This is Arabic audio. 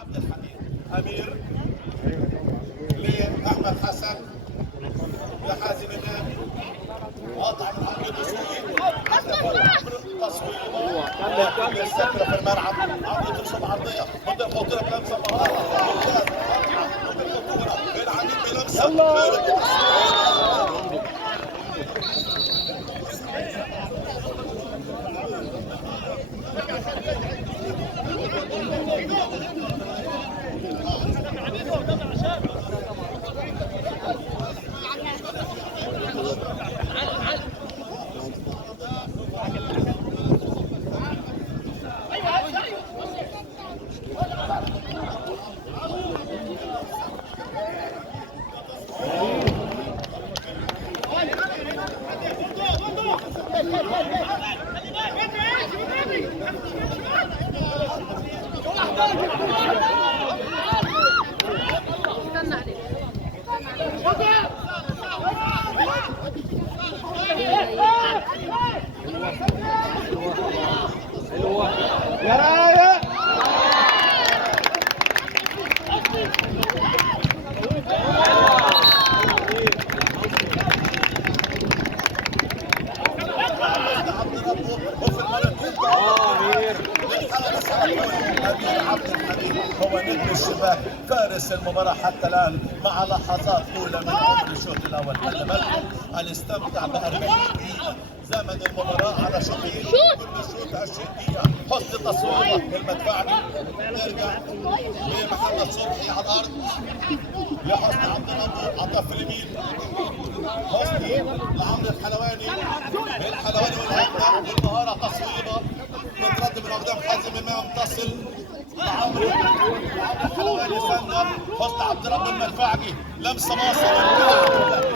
عبد الحميد امير لاحمد حسن لحازم امام قاطع من عمرو تصوير السكره في الملعب. عمرو تنصب عرضيه ممكن خطيره بلمسه مهاره ممتاز ممكن خطوره بين عميد بلمسه يا راية عبد الحميد هو نجم الشباك فارس المباراة حتى الآن مع لحظات أولى من عمر الشوط الأول. خلي بالكم هنستمتع ب 40 دقيقة زمن المباراة على شوطين كل شوط 20 دقيقة. حسن تصويبة المدفعي نرجع لمحمد صبحي على الأرض لحسن عبد الرب على الطرف اليمين حسني لعمرو الحلواني والهجمة والمهارة تصويبة بترد من قدام حازم امام تصل لعمرو الحلواني سندر حسن عبد الرب المدفعي لمسه باصه